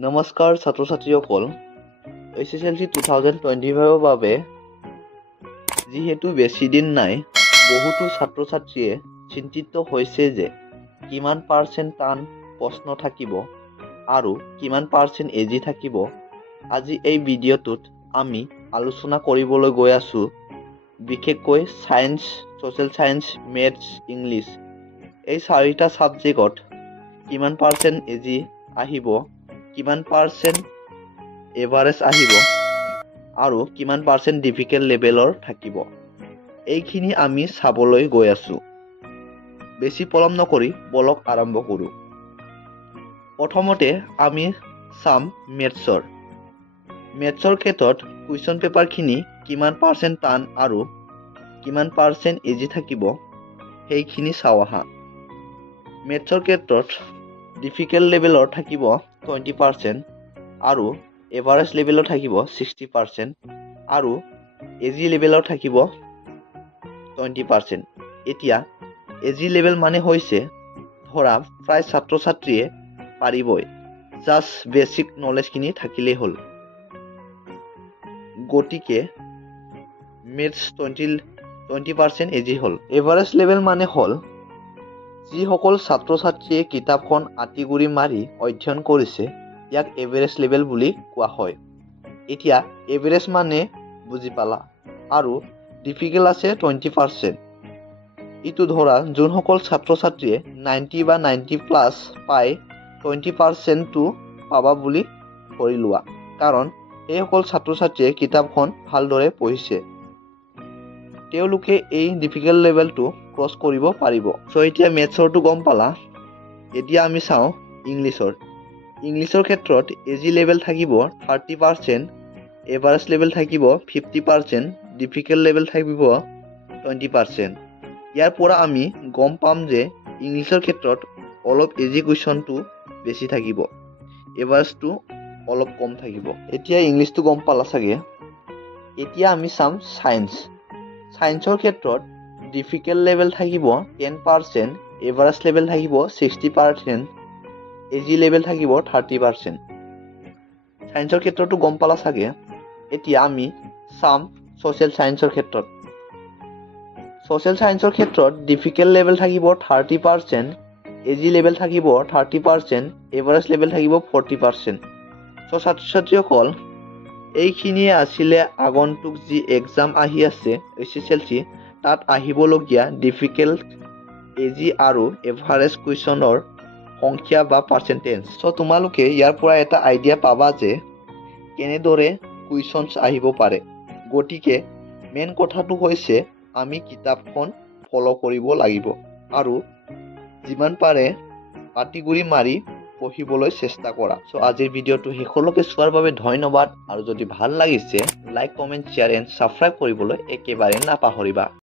নমস্কাৰ ছাত্ৰ ছাত্ৰীসকল SSLC 2025 বাবে যিহেতু বেছি দিন নাই বহুতো ছাত্ৰ ছাত্ৰীয়ে চিন্তিত হৈছে যে কিমান পাৰ্চেন্ট টান প্ৰশ্ন থাকিব আৰু কিমান পাৰ্চেন্ট ইজি থাকিব। আজি এই ভিডিঅ'টোত আমি আলোচনা কৰিবলৈ গৈ আছো বিশেষকৈ science, social science, maths, English এই চাৰিটা সাবজেক্টত কিমান পাৰ্চেন্ট ইজি আহিব, কিমান পাৰ্চেন্ট এভাৰেজ আহিব আৰু কিমান পাৰ্চেন্ট ডিফিকাল্ট লেভেলৰ থাকিব, এইখিনি আমি চাবলৈ গৈ আছো। বেছি পলম নকৰি বলক আৰম্ভ কৰো। প্ৰথমতে আমি চাম মেথছৰ ক্ষেত্ৰত কুৱেশ্যন পেপাৰখিনি কিমান পাৰ্চেন্ট টান আৰু কিমান পাৰ্চেন্ট ইজি থাকিব সেইখিনি চাওঁ আহা। মেথছৰ ক্ষেত্ৰত ডিফিকাল্ট লেভেলৰ থাকিব 20% আৰু এভাৰেজ লেভেলৰ থাকিব 60% আৰু ইজি লেভেলৰ থাকিব 20%। এতিয়া ইজি লেভেল মানে হৈছে ধৰা প্ৰায় ছাত্ৰ ছাত্ৰীয়ে পাৰিবই, জাষ্ট বেসিক নলেজখিনি থাকিলেই হ'ল। গতিকে মেথছ 20% ইজি হ'ল। এভাৰেজ লেভেল মানে হ'ল যিসকল ছাত্ৰ ছাত্ৰীয়ে কিতাপখন আঁতিগুৰি মাৰি অধ্যয়ন কৰিছে ইয়াক এভাৰেজ লেভেল বুলি কোৱা হয়। এতিয়া এভাৰেজ মানে বুজি পালা আৰু ডিফিকাল্ট আছে 20%। ইটো ধৰা যোনসকল ছাত্ৰ ছাত্ৰীয়ে 90 বা 90+ পাই 20%টো পাবা বুলি ধৰি লোৱা, কাৰণ এইসকল ছাত্ৰ ছাত্ৰীয়ে কিতাপখন ভালদৰে পঢ়িছে, তেওঁলোকে এই ডিফিকাল্ট লেভেলটো ক্ৰছ কৰিব পাৰিব। এতিয়া মেথছৰটো গম পালা। এতিয়া আমি চাওঁ ইংলিছৰ ক্ষেত্ৰত ইজি লেভেল থাকিব 30%, এভাৰেজ লেভেল থাকিব 50%, ডিফিকাল্ট লেভেল থাকিব 20%। ইয়াৰ পৰা আমি গম পাম যে ইংলিছৰ ক্ষেত্ৰত অলপ ইজি কুৱেশ্যনটো বেছি থাকিব, এভাৰেজটো অলপ কম থাকিব। এতিয়া ইংলিছটো গম পালা চাগে। এতিয়া আমি চাম সায়েন্সৰ ক্ষেত্ৰত ডিফিকাল্ট লেভেল থাকিব 10%, এভাৰেজ লেভেল থাকিব 60%, ইজি লেভেল থাকিব 30%। সায়েন্সৰ ক্ষেত্ৰতো গম পালা চাগে। এতিয়া আমি চাম সোশ্যাল সায়েন্সৰ ক্ষেত্ৰত। সোশ্যাল সায়েন্সৰ ক্ষেত্ৰত ডিফিকাল্ট লেভেল থাকিব 30%, ইজি লেভেল থাকিব 30%, এভাৰেজ লেভেল থাকিব 40%। ছাত্ৰ ছাত্ৰীসকল এইখিনিয়ে আছিলে আগন্তুক যি এক্সাম আহি আছে SSLC তাত আহিবলগীয়া ডিফিকাল্ট, ইজি আৰু এভাৰেজ কুৱেশ্যনৰ সংখ্যা বা পাৰ্চেন্টেজ। তোমালোকে ইয়াৰ পৰা এটা আইডিয়া পাবা যে কেনেদৰে কুৱেশ্যনছ আহিব পাৰে। গতিকে মেইন কথাটো হৈছে আমি কিতাপখন ফলো কৰিব লাগিব আৰু যিমান পাৰে আঁতিগুৰি মাৰি পঢ়িবলৈ চেষ্টা কৰা। আজিৰ ভিডিঅ'টো শেষলৈকে চোৱাৰ বাবে ধন্যবাদ আৰু যদি ভাল লাগিছে like, comment, share and subscribe কৰিবলৈ একেবাৰে নাপাহৰিবা।